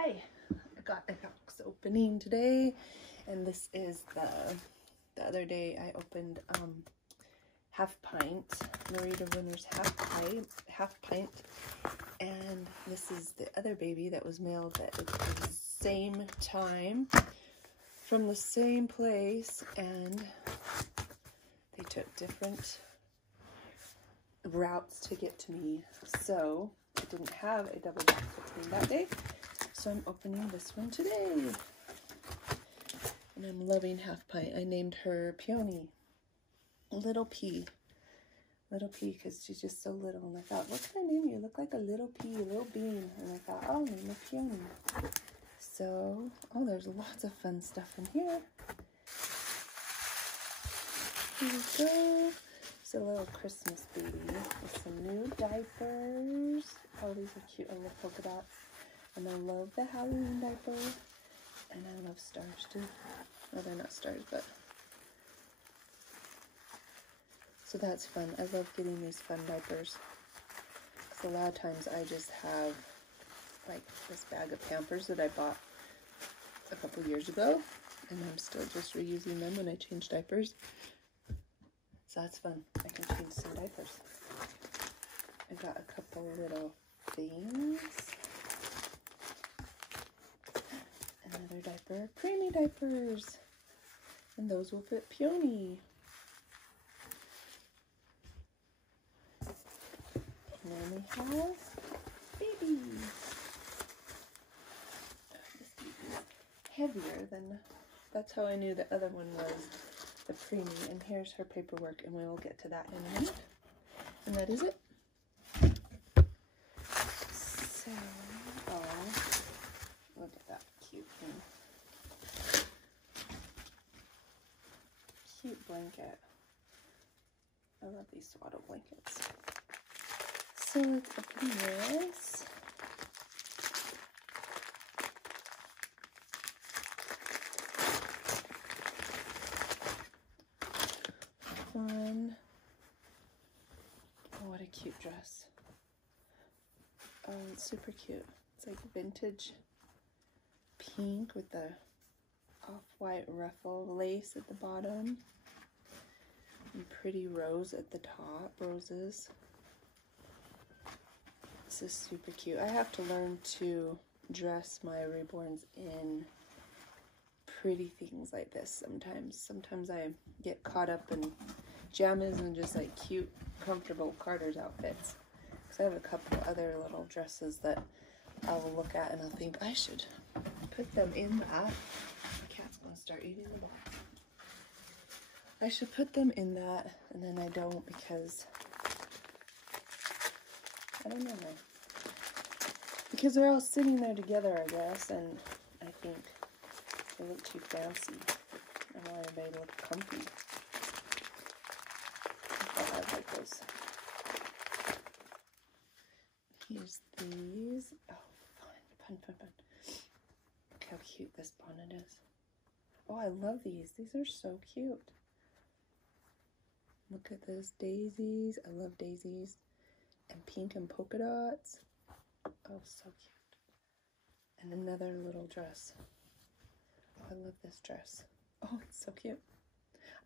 Hi, I got a box opening today, and this is the other day I opened half pint, Marita Winner's half pint, and this is the other baby that was mailed at the same time from the same place, and they took different routes to get to me, so I didn't have a double box opening that day. So I'm opening this one today, and I'm loving half pint. I named her Peony, Little P, because she's just so little. And I thought, what can I name you? You look like a little pea, a little bean. And I thought, I'll name her Peony. So, oh, there's lots of fun stuff in here. Here we go. It's a little Christmas baby with some new diapers. Oh, these are cute. I love polka dots. And I love the Halloween diaper, and I love stars too. Oh, they're not stars, but so that's fun. I love getting these fun diapers, because a lot of times I just have like this bag of Pampers that I bought a couple years ago, and I'm still just reusing them when I change diapers. So that's fun. I can change some diapers. I got a couple little things. Another diaper, preemie diapers, and those will fit Peony. And then we have baby. This baby is heavier than, that's how I knew the other one was the preemie. And here's her paperwork, and we will get to that in a minute. And that is it. So, oh, look at that. Cute thing. Cute blanket. I love these swaddle blankets. So let's open this. Fun. Oh, what a cute dress. Oh, it's super cute. It's like vintage pink with the off-white ruffle lace at the bottom and pretty rose at the top, roses. This is super cute. I have to learn to dress my reborns in pretty things like this sometimes I get caught up in pajamas and just like cute comfortable Carter's outfits, because I have a couple other little dresses that I will look at and I'll think I should put them in that. My cat's gonna start eating the ball. I should put them in that, and then I don't, because I don't know, because they're all sitting there together, I guess, and I think they look too fancy. I want everybody to look comfy. I like those. Here's these. Oh, fun. Look how cute this bonnet is. Oh, I love these. These are so cute. Look at those daisies. I love daisies. And pink and polka dots. Oh, so cute. And another little dress. Oh, I love this dress. Oh, it's so cute.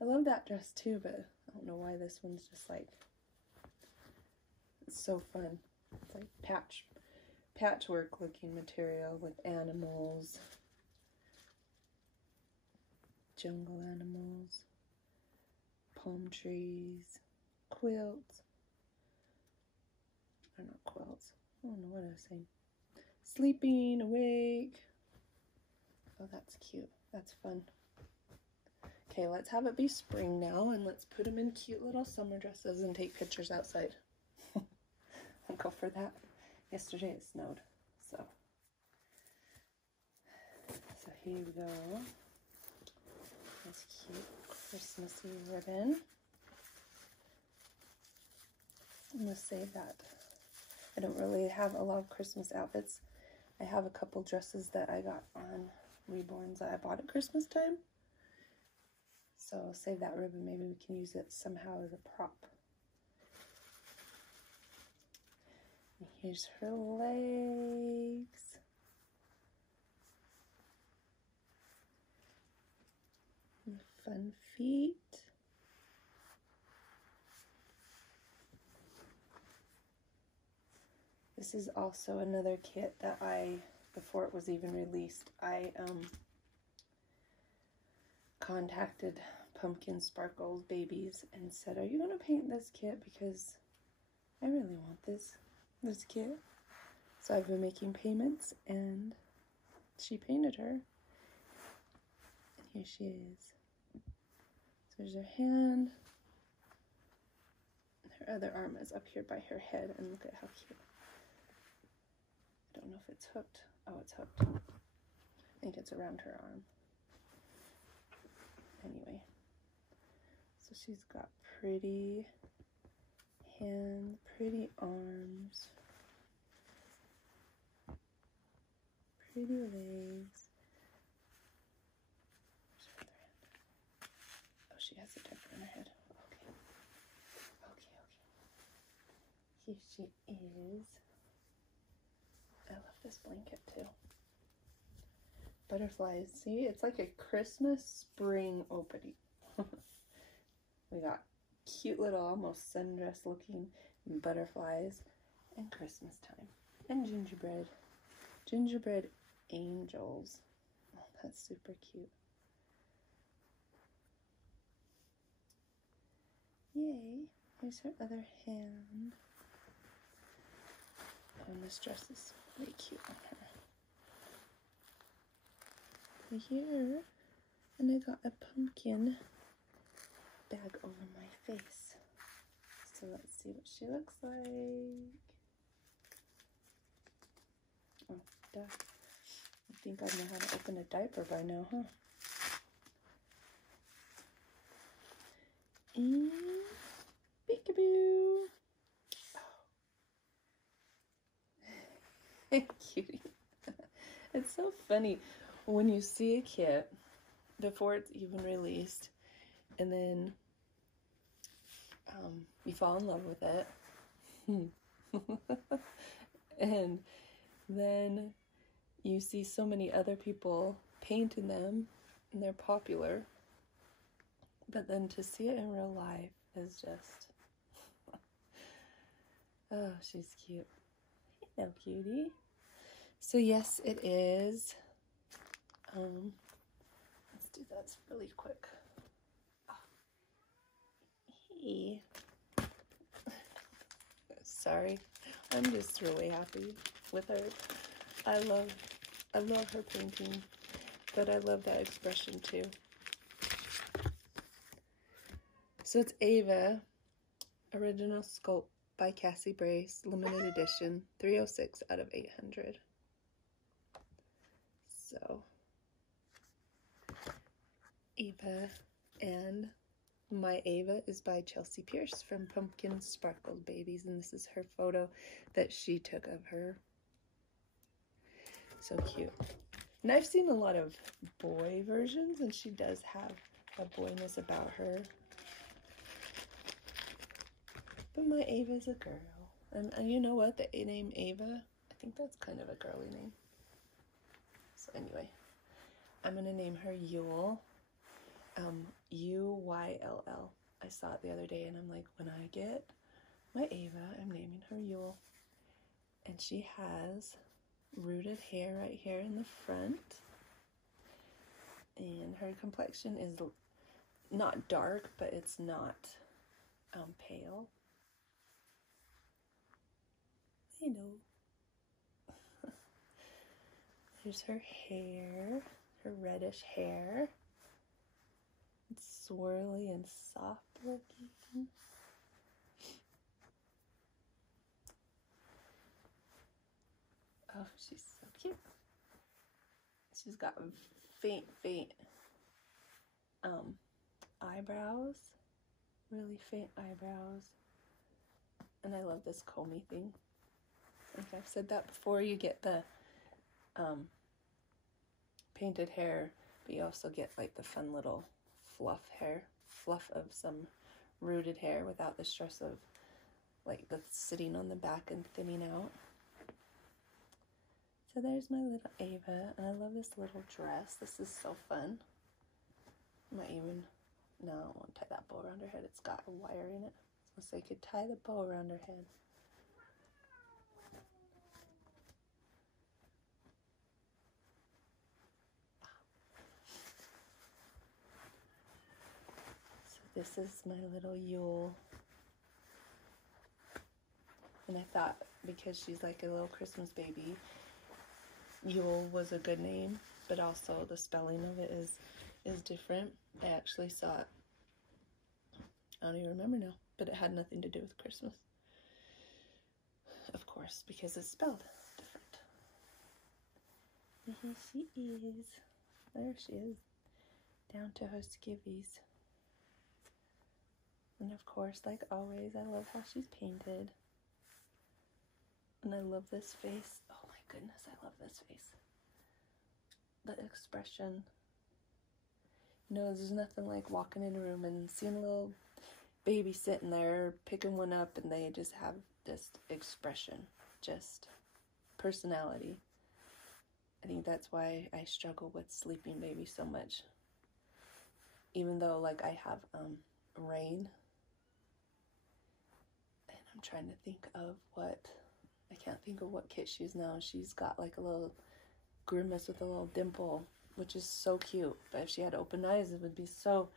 I love that dress too, but I don't know why this one's just like, it's so fun. It's like patchwork looking material with animals, jungle animals, palm trees, quilts, or not quilts, I don't know what I was saying, sleeping, awake. Oh, that's cute. That's fun. Okay, let's have it be spring now, and let's put them in cute little summer dresses and take pictures outside. I'll go for that. Yesterday it snowed, so here we go. This cute Christmassy ribbon. I'm gonna save that. I don't really have a lot of Christmas outfits. I have a couple dresses that I got on Reborns that I bought at Christmas time. So I'll save that ribbon. Maybe we can use it somehow as a prop. And here's her legs. fun feet. This is also another kit that before it was even released, I contacted Pumpkin Sparkles Babies and said, are you going to paint this kit? Because I really want this kit. So I've been making payments, and she painted her. And here she is. So there's her hand. Her other arm is up here by her head, and look at how cute. I don't know if it's hooked. Oh, it's hooked. I think it's around her arm. Anyway, so she's got pretty hands, pretty arms, pretty legs. Where's her other hand? Oh, she has a diaper on her head. Okay. Here she is. I love this blanket too. Butterflies. See, it's like a Christmas spring opening. We got cute little, almost sundress looking butterflies, and Christmas time, and gingerbread. Gingerbread angels. Oh, that's super cute. Yay. Here's her other hand. Oh, and this dress is really cute on her. Here, and I got a pumpkin bag over my face. So let's see what she looks like. Oh, duh. I think I know how to open a diaper by now, huh? And Peekaboo. Oh. Cutie. It's so funny when you see a kit before it's even released, and then you fall in love with it. And then you see so many other people painting them, and they're popular. But then to see it in real life is just... Oh, she's cute. Hello, cutie. So yes, it is. Let's do that really quick. Oh. Hey. Sorry, I'm just really happy with her. I love her painting, but I love that expression too. So it's Ava, original sculpt by Cassie Brace, limited edition, 306 out of 800. So Ava, and my Ava is by Chelsea Pierce from Pumpkin Sparkles Babies, and this is her photo that she took of her. So cute. And I've seen a lot of boy versions, and she does have a boyness about her. But my Ava's a girl. And you know what? The name Ava, I think that's kind of a girly name. So anyway, I'm going to name her Uyll. Uyll. I saw it the other day, and I'm like, when I get my Ava, I'm naming her Uyll. And she has rooted hair right here in the front. And her complexion is not dark, but it's not pale. I know. Here's her hair, her reddish hair. It's swirly and soft looking. Oh, she's so cute. She's got faint eyebrows, really faint eyebrows. And I love this comb-y thing. Like I've said that before, you get the painted hair, but you also get like the fun little fluff of some rooted hair without the stress of like the sitting on the back and thinning out. So there's my little Ava, and I love this little dress. This is so fun. I might even No, I won't tie that bow around her head. It's got a wire in it. So I could tie the bow around her head. So this is my little Uyll. And I thought, because she's like a little Christmas baby, Uyll was a good name, but also the spelling of it is different. I actually saw it, I don't even remember now, but it had nothing to do with Christmas. Of course, because it's spelled different. And here she is. There she is, down to her skivvies. And of course, like always, I love how she's painted. And I love this face. Oh my goodness, I love this face. The expression. You know, there's nothing like walking in a room and seeing a little baby sitting there, picking one up, and they just have this expression, just personality. I think that's why I struggle with sleeping babies so much. Even though, like, I have Rain, and I'm trying to think of I can't think of what kit she's now. She's got like a little grimace with a little dimple, which is so cute. But if she had open eyes, it would be so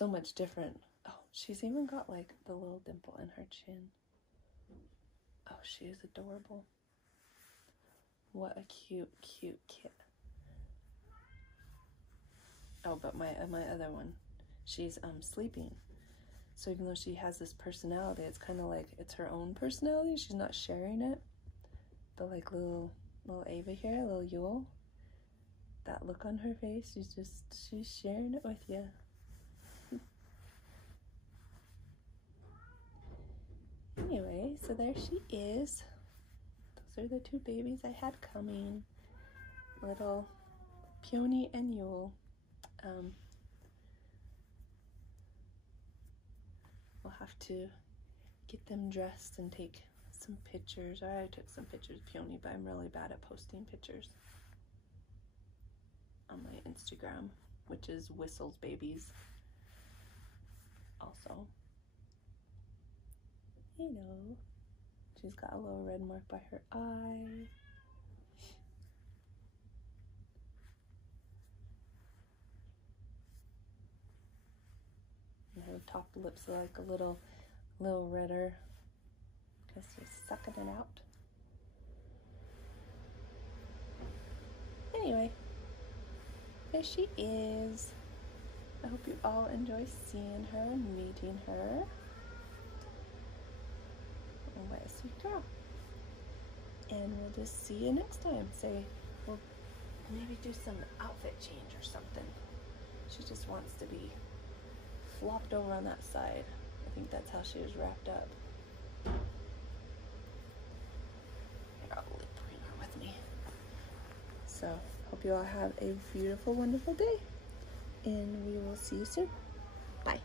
much different. Oh, she's even got like the little dimple in her chin. Oh, she is adorable. What a cute kit. Oh, but my other one, she's sleeping. So even though she has this personality, it's kind of like it's her own personality. She's not sharing it. But like little Ava here, little Uyll, that look on her face, she's sharing it with you. Anyway, so there she is. Those are the two babies I had coming. Little Peony and Uyll. We'll have to get them dressed and take some pictures. I already took some pictures of Peony, but I'm really bad at posting pictures on my Instagram, which is Whistles Babies. Also, you know, she's got a little red mark by her eye. And her top lips are like a little redder because she's sucking it out. Anyway, there she is. I hope you all enjoy seeing her and meeting her. Oh, what a sweet girl. And we'll just see you next time. We'll maybe do some outfit change or something. She just wants to be flopped over on that side. I think that's how she was wrapped up. I'll bring her with me. So, hope you all have a beautiful, wonderful day. And we will see you soon. Bye.